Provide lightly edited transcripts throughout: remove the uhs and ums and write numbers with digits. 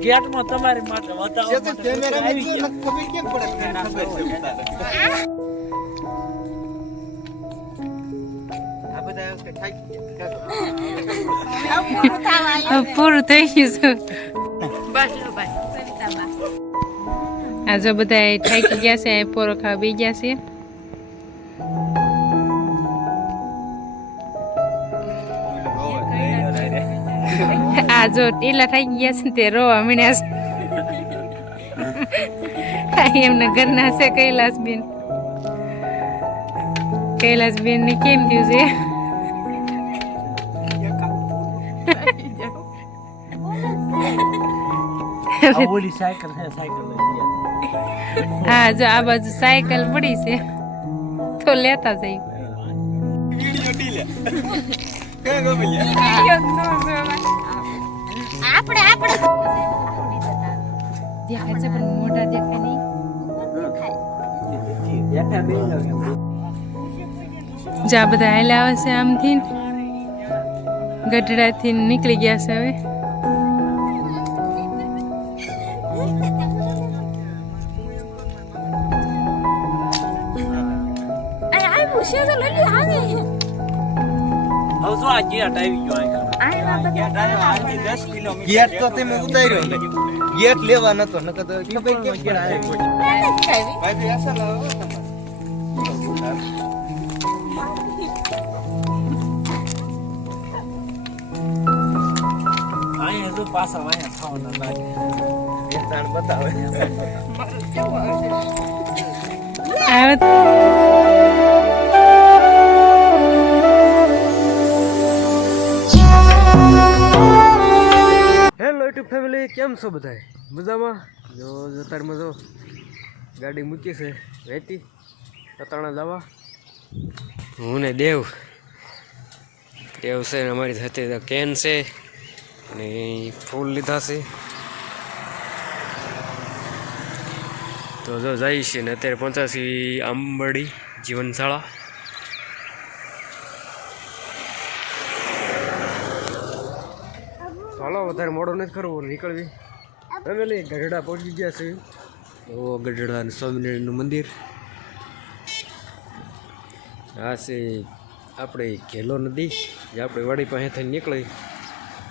Gate માં તમારી માટે બતાવો તો કેમેરા માં જો ખબર કેમ પડે ખબર આ બધા કે થાય પૂરું થઈ ગયું છે બસ લો ભાઈ સવિતાબા આ જો બધા થાકી ગયા છે પોરો ખાવા બેસી ગયા છે આ જો ટીલા થઈ ગયા છે તે રોવા મીણ્યા છે એમના ઘરના છે કૈલાસબેન ને કેમ થયું છે ઓલી સાયકલ છે સાયકલ હા જો આ બાજુ સાયકલ પડી છે તો લેતા જઈ આપણે દેખાય છે પણ મોઢા દેખાય નહીં જા બધા હાલ્યા આવે છે આમથી ગઢડાથી નીકળી ગયા છે હવે હવે જો આ ગેટ આવી ગયો ગેટ તો તમે ઉતાર્યો ને ગેટ લેવા નતો નકર તો ખબર કેમ ગેટ આવ્યો ભાઈ આસા લાવો અહીંયા જો પાછા વાયા ખાવાના લાગે એ તાણ બતાવે હેલો યુટ્યુબ ફેમિલી કેમ છો બધાય મજામાં જો જતારમાં જો ગાડી મૂકી છે રહેતી તતાણા જવા હું ને દેવ છે અમારી સાથે કેન છે અને ફૂલ લીધા છે તો જો જાય છે ને અત્યારે પહોંચાશી આંબડી જીવનશાળા ચાલો વધારે મોડો નથી કરવો નીકળવી ફેમિલી ગઢડા પહોંચી ગયા છે ઓ ગઢડા સ્વામિનારાયણનું મંદિર આ છે આપણે ઘેલો નદી જે આપણે વાડી પાસે થઈને નીકળી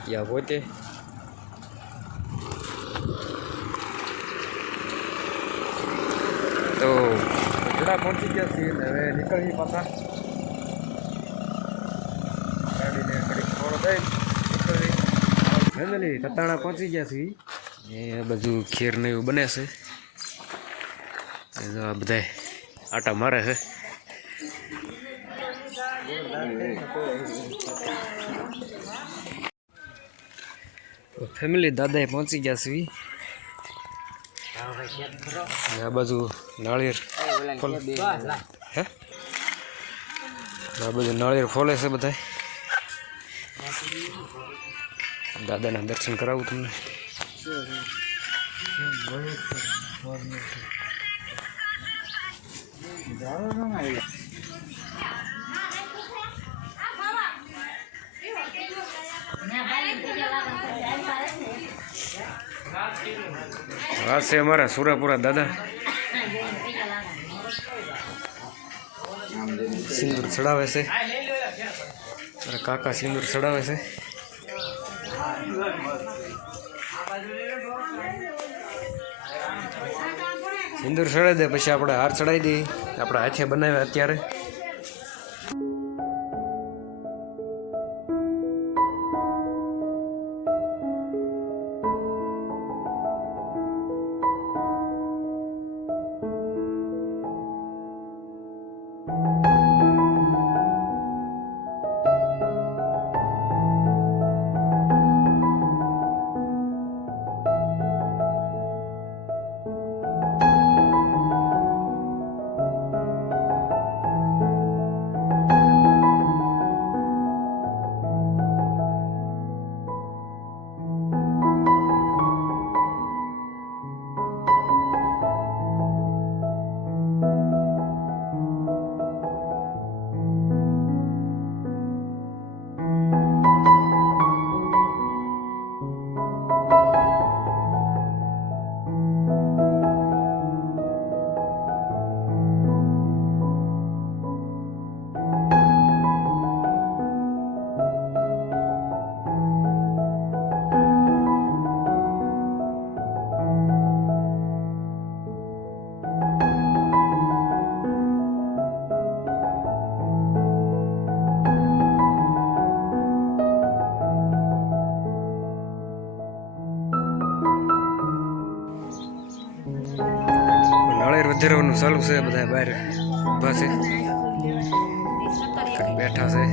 ત્યાં પહોંચે તો ગઢડા પહોંચી ગયા છીએ હવે નીકળવી પાછા ગાડીને ઘડીક મોડો થઈ નીકળવી ફેમિલી તતાણા પહોંચી ગયા છીએ એ બધું ખીર ને એવું બને છે આ બધા આટા મારે છે ફેમિલી દાદાએ પહોંચી ગયા છે આ બાજુ નાળિયેર હે આ બધું નાળિયેર ફોલે છે બધા દાદાના દર્શન કરાવું તમને આ છે અમારા સુરાપુરા દાદા સિંદૂર ચડાવે છે મારા કાકા સિંદૂર ચડાવે છે સિંદૂર ચડાવી દે પછી આપણે હાર ચડાવી દઈએ આપણે હાથે બનાવ્યા અત્યારે પધરવાનું ચાલુ છે, બધા બહાર ઊભા છે, બેઠા છે.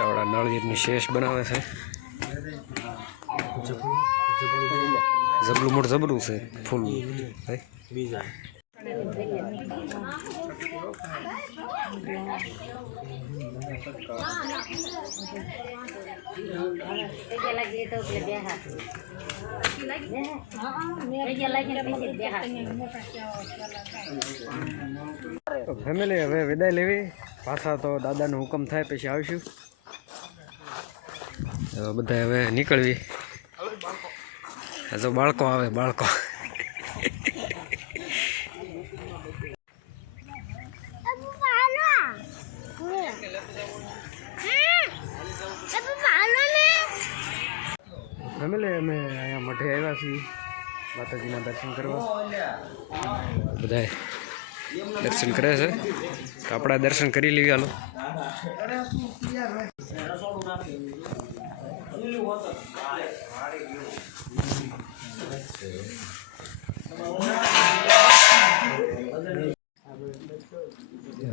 આવડા નળગીરની શેષ બનાવે છે. જબલું મોટું જબરું છે ફૂલ. ફેમિલી હવે વિદાય લેવી, પાછા તો દાદાનો હુકમ થાય પછી આવીશું. બધા હવે નીકળવી. જો બાળકો આવે, બાળકો ફેમિલી અમે અહીંયા મઠે આવ્યા છીએ માતાજીના દર્શન કરવા. બધા દર્શન કરે છે, તો આપણા દર્શન કરી લઈએ. હાલો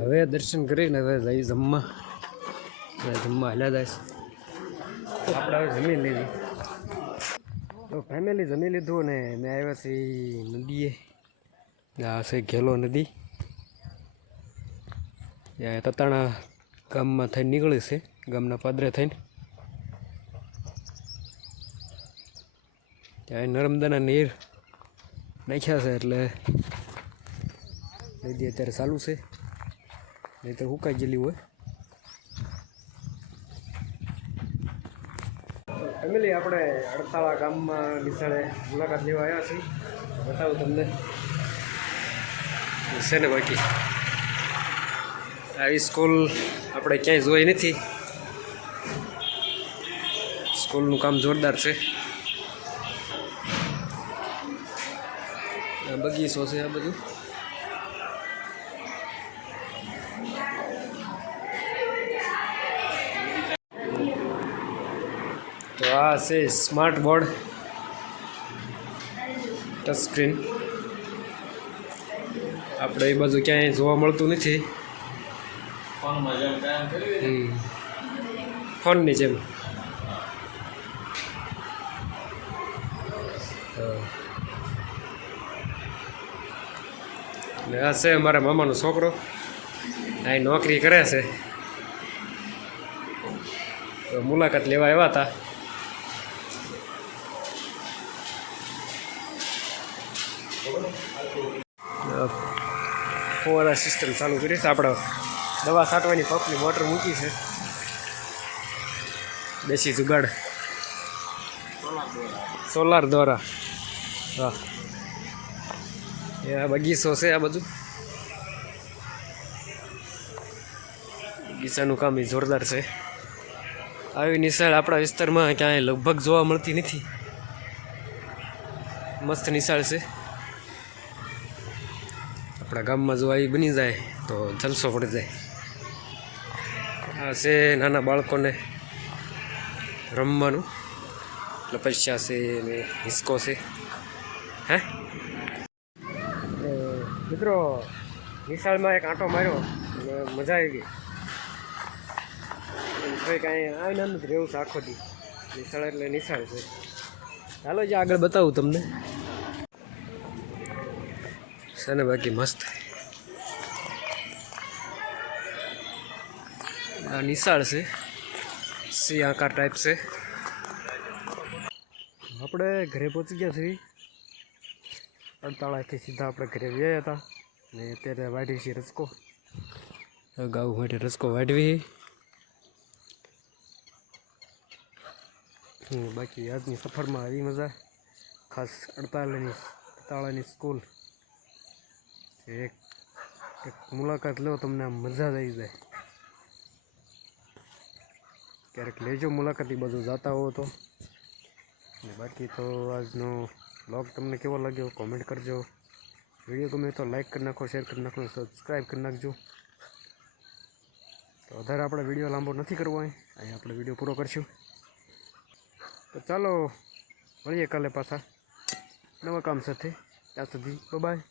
હવે દર્શન કરીને હવે જઈ જમવા હાલ્યા જાય છે. આપણે હવે જમી લીધી. તો ફેમિલી જમી લીધું ને મેં આવ્યા છીએ નદીએ. આ છે ઘેલો નદી. ત્યાં તતાણા ગામમાં થઈને નીકળે છે, ગામના પાદરે થઈને. ત્યાં નર્મદાના નીર નાખ્યા છે એટલે નદી અત્યારે ચાલુ છે, નહીં તો સુકાઈ ગયેલી હોય. ફેમિલી આપણે હડતાળા ગામમાં નિશાળે મુલાકાત લેવા આવ્યા છીએ. બતાવું તમને છે ને. બાકી આવી સ્કૂલ આપણે ક્યાંય જોઈ નથી. સ્કૂલનું કામ જોરદાર છે. બગીચો છે આ બધું. તો આ છે સ્માર્ટ બોર્ડ, ટચ સ્ક્રીન. આપણે એ બાજુ ક્યાંય જોવા મળતું નથી. ફોનની જેમ. આ છે મારા મામાનો છોકરો, અહીં નોકરી કરે છે. તો મુલાકાત લેવા આવ્યા હતા. ફુવારા સિસ્ટમ ચાલુ કરી છે. આપણે દવા છાંટવાની પંપની મોટર મૂકી છે. દેશી જુગાડ સોલાર દ્વારા. હા, એ આ બગીચો છે. આ બધું બગીચાનું કામ એ જોરદાર છે. આવી નિશાળ આપણા વિસ્તારમાં ક્યાંય લગભગ જોવા મળતી નથી. મસ્ત નિશાળ છે. આપણા ગામમાં જો આવી બની જાય તો જલસો પડી જાય. આ છે નાના બાળકોને રમવાનું. લપસ્યા છે ને હિસકો છે. હે મિત્રો, નિશાળમાં એક આંટો માર્યો અને મજા આવી ગઈ. કાંઈ આવીને નથી રહેવું છે આખો દી. નિશાળ એટલે નિશાળ છે. ચાલો જે આગળ બતાવું તમને છે ને. બાકી મસ્ત આ નિશાળ છે. સી આકાર ટાઈપ છે. આપણે ઘરે પહોંચી ગયા છીએ. 48થી સીધા આપણે ઘરે ગયા હતા ને અત્યારે વાઢી છીએ રસકો. ગાઉ માટે રસકો વાઢવી. બાકી આજની સફરમાં આવી મજા. ખાસ 48ની સ્કૂલ એક મુલાકાત લો, તમને આમ મજા જ આવી જાય. ક્યારેક લેજો મુલાકાત એ બધું જતા હો તો. ને બાકી તો આજનો બ્લોગ તમને કેવો લાગ્યો કોમેન્ટ કરજો. વિડીયો ગમે તો લાઈક કરી નાખો, શેર કરી નાખો, સબસ્ક્રાઈબ કરી નાખજો. તો વધારે આપણે વિડીયો લાંબો નથી કરવો. અહીં આપણે વિડીયો પૂરો કરશું. તો ચાલો મળીએ કાલે પાછા નવા કામ સાથે. ત્યાં સુધી બાય.